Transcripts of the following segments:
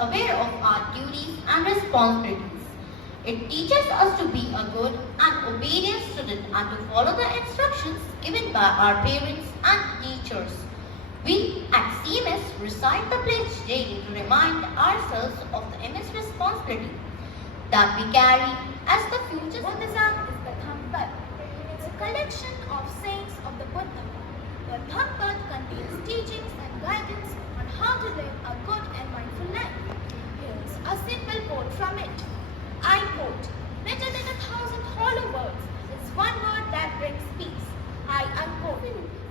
aware of our duties and responsibilities. It teaches us to be a good and obedient student and to follow the instructions given by our parents and teachers. We at CMS recite the pledge daily to remind ourselves of the immense responsibility that we carry as the future. Buddhism is the Dhampat. It's a collection of sayings of the Buddha. The Dhampat contains teachings and guidance on how to live a good and mindful life. Here's a simple quote from it. I quote, "Better than 1,000 hollow words is one word that brings peace." I unquote.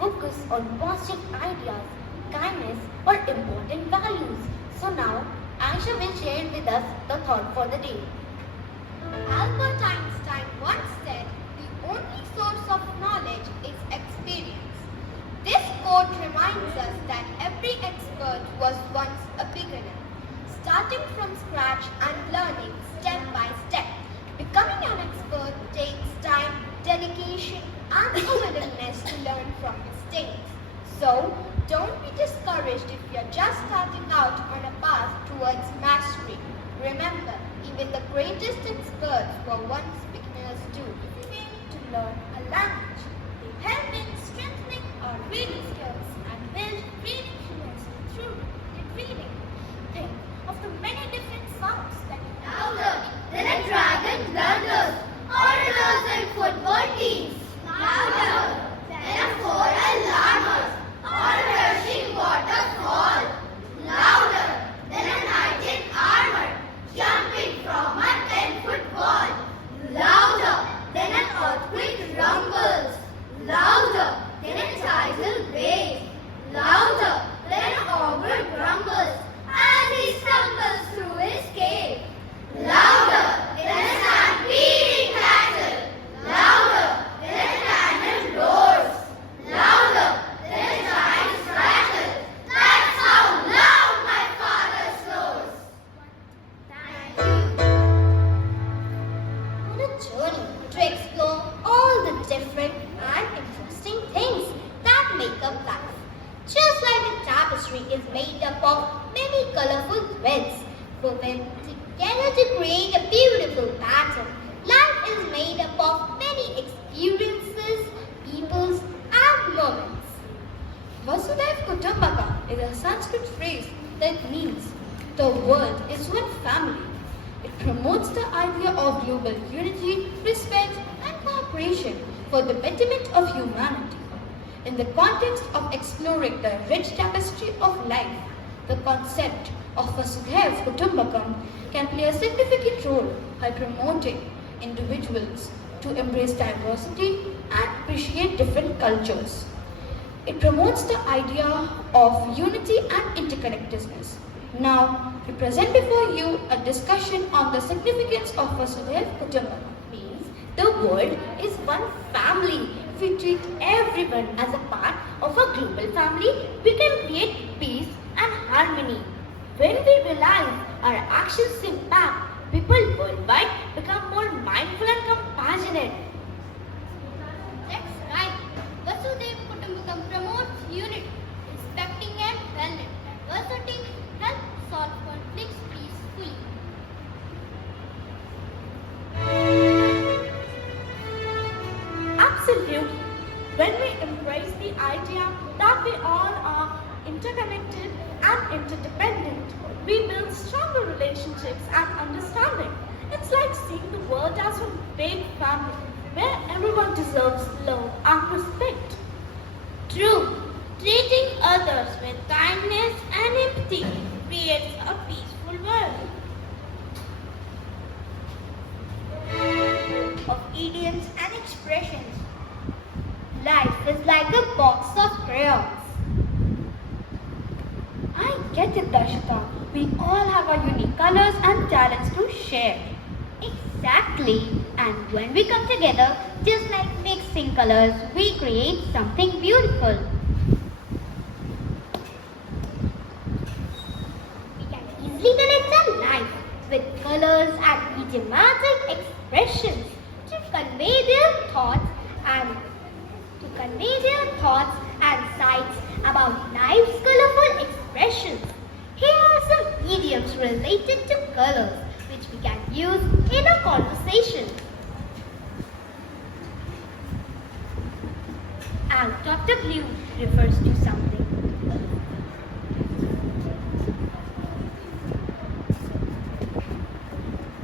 Focus on positive ideas, kindness, or important values. So now, Aisha will share with us the thought for the day. Albert Einstein once said, "The only source of knowledge is experience." This quote reminds us that every expert was once a beginner, starting from scratch and learning step by step. Becoming an expert takes time, dedication, and a willingness to learn from mistakes. So, don't be discouraged if you're just starting out on a path towards mastery. Remember, even the greatest experts were once beginners too. To learn a language, they help in strengthening our reading skills and build reading fluency through reading. Think of the many different sounds that you Louder than a dragon thunders, orators and football teams. Louder than a four alarmers, or a rushing waterfall. Louder than a knight in armor, jumping from a 10-foot wall. Louder than an earthquake rumbles. Louder than a tidal wave. Louder than an ogre grumbles as he stumbles through his cave. Louder than a stampeding cattle. Louder than a cannon roars. Louder than a giant's rattle. That's how loud my father snores. Thank you. On a journey to explore all the different and interesting things that make up life. Just like a tapestry is made up of many colorful threads woven together to create a beautiful pattern, life is made up of many experiences, peoples, and moments. Vasudhaiv Kutumbakam is a Sanskrit phrase that means the world is one family. It promotes the idea of global unity, respect, and cooperation for the betterment of humanity. In the context of exploring the rich tapestry of life, the concept of Vasudhaiv Kutumbakam can play a significant role by promoting individuals to embrace diversity and appreciate different cultures. It promotes the idea of unity and interconnectedness. Now, we present before you a discussion on the significance of Vasudhaiv Kutumbakam. Means the world is one family. If we treat everyone as a part of a global family, we can create peace and harmony. When we realize our actions impact, people worldwide become more mindful and compassionate. That's right. Vasudhaiva Kutumbakam promotes unity, respecting and valuing diversity, helps solve conflicts peacefully. Absolutely. When we embrace the idea that we all are interconnected and interdependent, we build stronger relationships and understanding. It's like seeing the world as one big family where everyone deserves love and respect. True. Treating others with kindness and empathy creates a peaceful world. Of idioms and expressions. Life is like a box of crayons. I get it, Darshita. We all have our unique colors and talents to share. Exactly. And when we come together, just like mixing colors, we create something beautiful. We can easily connect our life with colors and idiomatic expressions to convey their thoughts and sights about life's colorful expressions. Here are some idioms related to colors which we can use in a conversation. Out of the blue refers to something.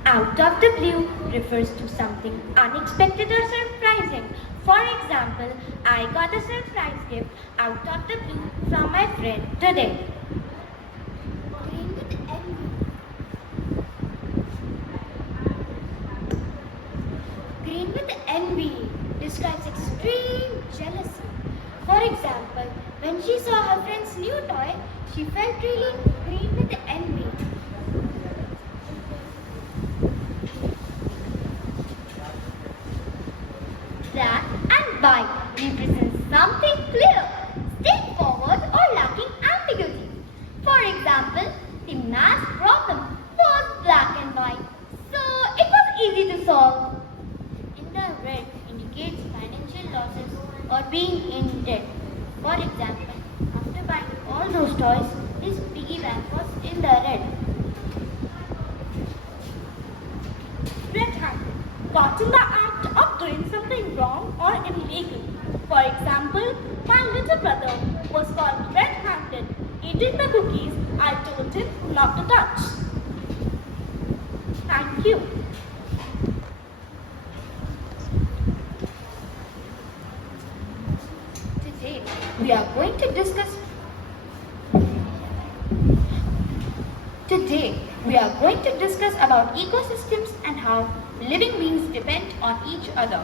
Out of the blue refers to something unexpected or surprising. For example, I got a surprise gift out of the blue from my friend today. Green with envy. Green with envy describes extreme jealousy. For example, when she saw her friend's new toy, she felt really green with envy. Black and white represents something clear, straightforward or lacking ambiguity. For example, the math problem was black and white, so it was easy to solve. In the red indicates financial losses or being in debt. For example, after buying all those toys, his piggy bank was in the red. Red-handed, caught in the act of doing something wrong or illegal. For example, my little brother was caught red-handed eating the cookies I told him not to touch. Thank you. Today, we are going to discuss about ecosystems and how living beings depend on each other.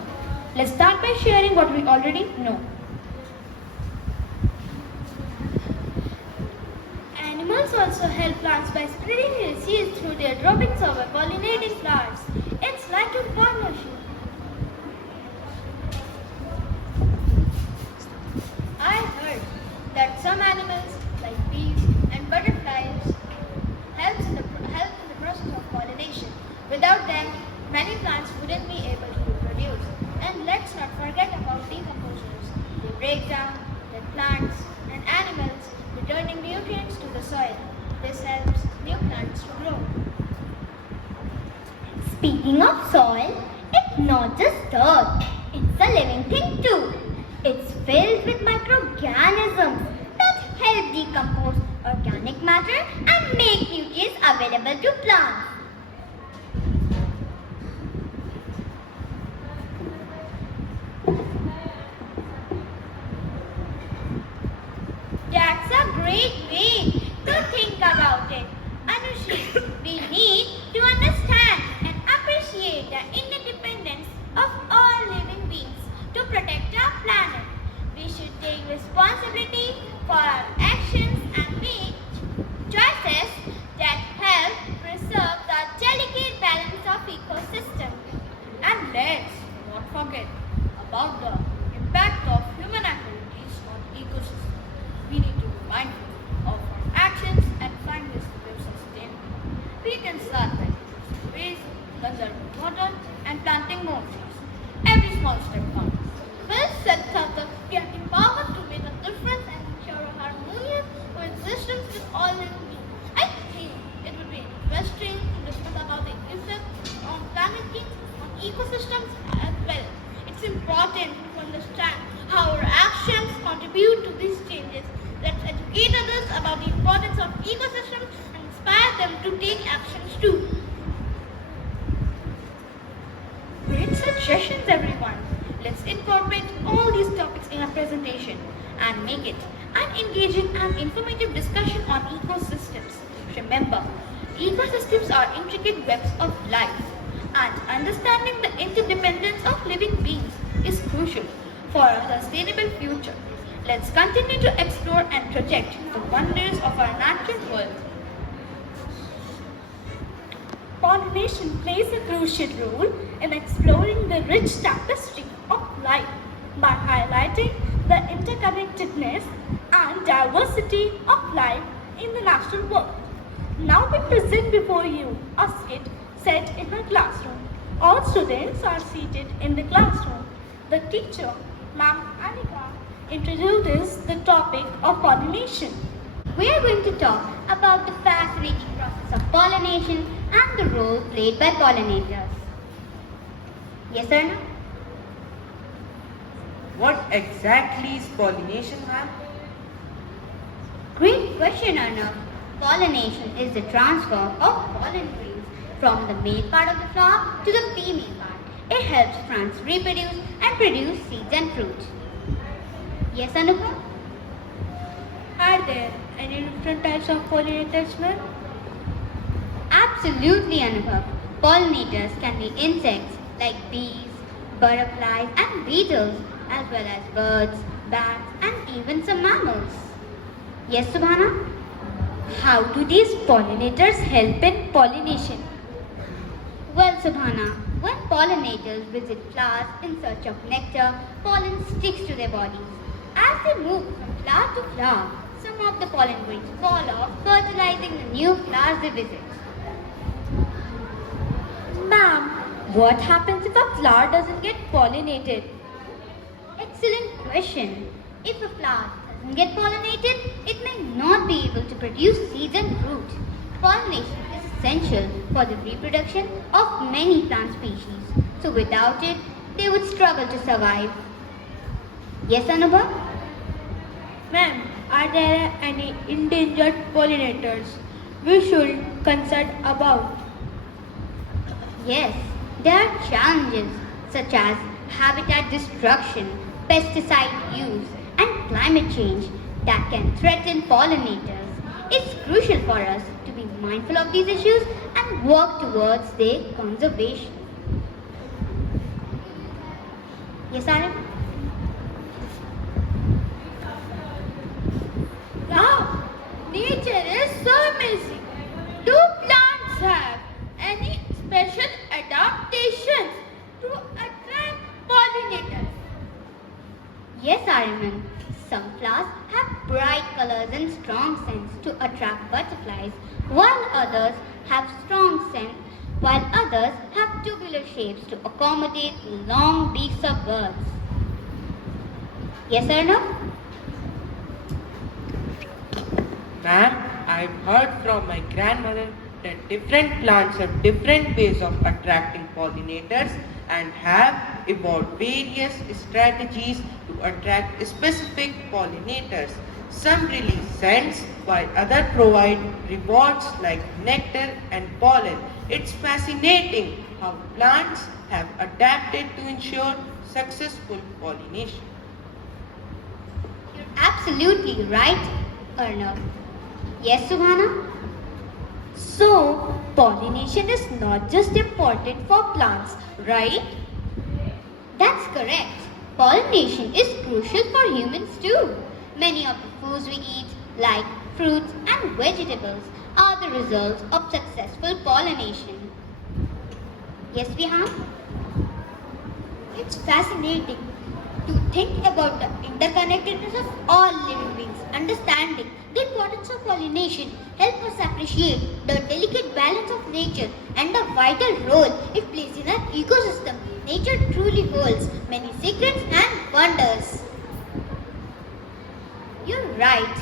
Let's start by sharing what we already know. Animals also help plants by spreading their seeds through their droppings of pollinating flowers. It's like a partnership. I heard that some animals, like bees and butterflies, help in the process of pollination. Without them, many plants wouldn't be able to reproduce. And let's not forget about decomposers. They break down dead plants and animals, returning nutrients to the soil. This helps new plants to grow. Speaking of soil, it's not just dirt. It's a living thing too. It's filled with microorganisms that help decompose organic matter and make nutrients available to plants. That's a great way to think about it. Anushi, we need to understand and appreciate the interdependence of all living beings to protect our planet. We should take responsibility for our actions and make choices that help preserve the delicate balance of ecosystem. And let's not forget about the impact of human activities on ecosystems. We need to be mindful of our actions and find ways to live sustainably. We can start by reducing waste, conserving water, and planting more trees. Every small step counts. Well said, Tata. We are empowered to make a difference and ensure a harmonious coexistence with all living beings. I think it would be interesting to discuss about the effects on planet beings, on ecosystems as well. It's important to understand how our actions contribute to these changes. Let's educate others about the importance of ecosystems and inspire them to take actions too. Great suggestions, everyone. Let's incorporate all these topics in our presentation and make it an engaging and informative discussion on ecosystems. Remember, ecosystems are intricate webs of life, and understanding the interdependence of living beings is crucial for a sustainable future. Let's continue to explore and protect the wonders of our natural world. Pollination plays a crucial role in exploring the rich tapestry of life by highlighting the interconnectedness and diversity of life in the natural world. Now we present before you a skit set in a classroom. All students are seated in the classroom. The teacher, Ma'am Anika, introduces the topic of pollination. We are going to talk about the fascinating process of pollination and the role played by pollinators. Yes or no? What exactly is pollination, ma'am? Great question, Arnav. Pollination is the transfer of pollen grains from the male part of the flower to the female part. It helps plants reproduce and produce seeds and fruit. Yes, Anupam? Are there any different types of pollinators, ma'am? Absolutely, Anubhav. Pollinators can be insects like bees, butterflies, and beetles, as well as birds, bats, and even some mammals. Yes, Subhana? How do these pollinators help in pollination? Well, Subhana, when pollinators visit flowers in search of nectar, pollen sticks to their bodies. As they move from flower to flower, some of the pollen grains fall off, fertilizing the new flowers they visit. Ma'am, what happens if a flower doesn't get pollinated? Excellent question. If a flower doesn't get pollinated, it may not be able to produce seeds and fruit. Pollination is essential for the reproduction of many plant species. So without it, they would struggle to survive. Yes, Anubhav? Ma'am, are there any endangered pollinators we should concern about? Yes, there are challenges such as habitat destruction, pesticide use, and climate change that can threaten pollinators. It's crucial for us to be mindful of these issues and work towards their conservation. Yes, Aryan? Wow, nature is so amazing. Do plants have any special adaptations to attract pollinators? Yes, Ariman. Some flowers have bright colors and strong scents to attract butterflies, while others have tubular shapes to accommodate long beaks of birds. Yes or no? Ma'am, I've heard from my grandmother that different plants have different ways of attracting pollinators and have evolved various strategies to attract specific pollinators. Some release scents while others provide rewards like nectar and pollen. It's fascinating how plants have adapted to ensure successful pollination. You're absolutely right, Arnav. Yes, Subhana? So, pollination is not just important for plants, right? That's correct. Pollination is crucial for humans too. Many of the foods we eat, like fruits and vegetables, are the results of successful pollination. Yes, Vihan? It's fascinating to think about the interconnectedness of all living beings. Understanding the importance of pollination helps us appreciate the delicate balance of nature and the vital role it plays in our ecosystem. Nature truly holds many secrets and wonders. You're right.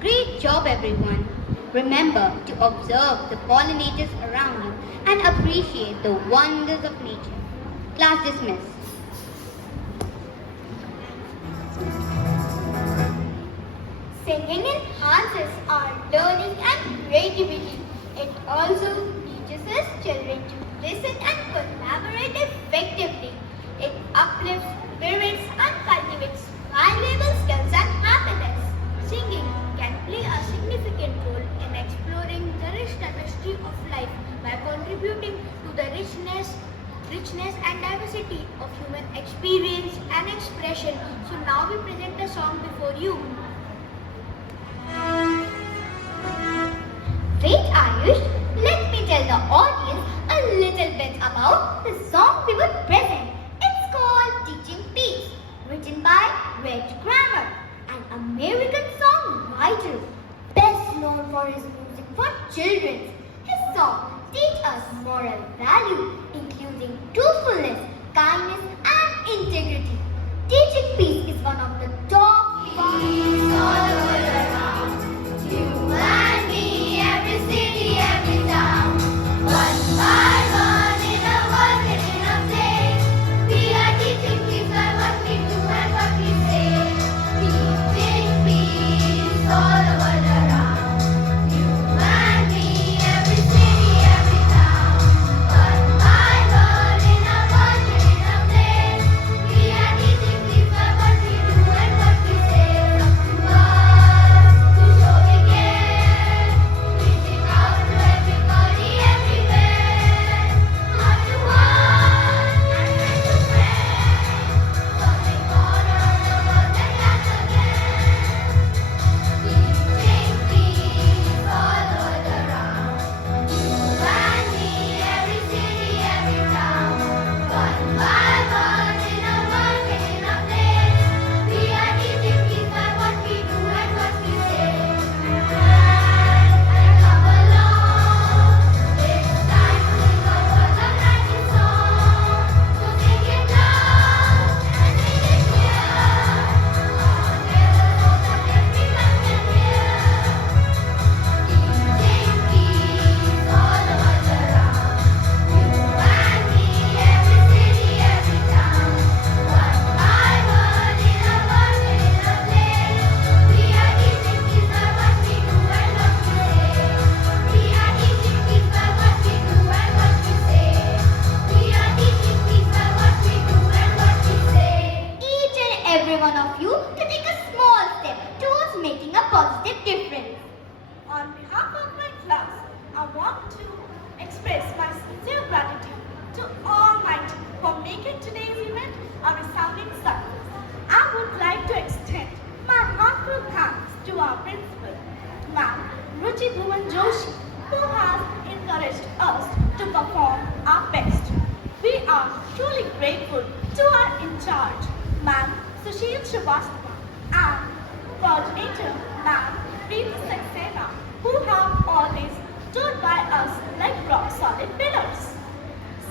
Great job, everyone. Remember to observe the pollinators around you and appreciate the wonders of nature. Class dismissed. Singing enhances our learning and creativity. It also teaches us children to listen and collaborate effectively. It uplifts spirits and cultivates valuable skills and happiness. Singing can play a significant role in exploring the rich tapestry of life by contributing to the richness and diversity of human experience and expression. So now we present a song before you. Wait, Ayush, let me tell the audience a little bit about the song we will present. It's called Teaching Peace, written by Reg Grammar, an American songwriter, best known for his music for children. His songs teach us moral values, including truthfulness, kindness, and integrity. Teaching Peace is one of the top Peace all over around you and me, every city, every town. express my sincere gratitude to Almighty for making today's event a resounding success. I would like to extend my heartfelt thanks to our principal, Ma'am Ruchi Bhuvan Joshi, who has encouraged us to perform our best. We are truly grateful to our in charge, Ma'am Sushil Srivastava, and coordinator, Ma'am Preeti Saxena, who have always stood by us like rock-solid pillars.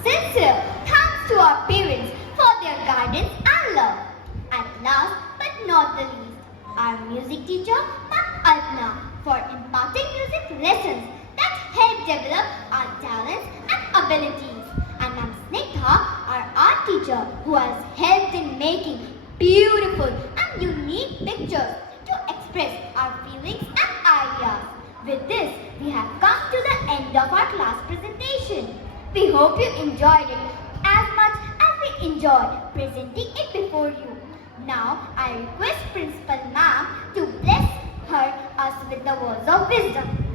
Sincere thanks to our parents for their guidance and love. And last but not the least, our music teacher, Ms. Alpna, for imparting music lessons that help develop our talents and abilities. And Ms. Snigdha, our art teacher, who has helped in making beautiful and unique pictures to express our feelings and ideas. With this, we have come to the end of our class presentation. We hope you enjoyed it as much as we enjoyed presenting it before you. Now, I request Principal Ma'am to bless us with the words of wisdom.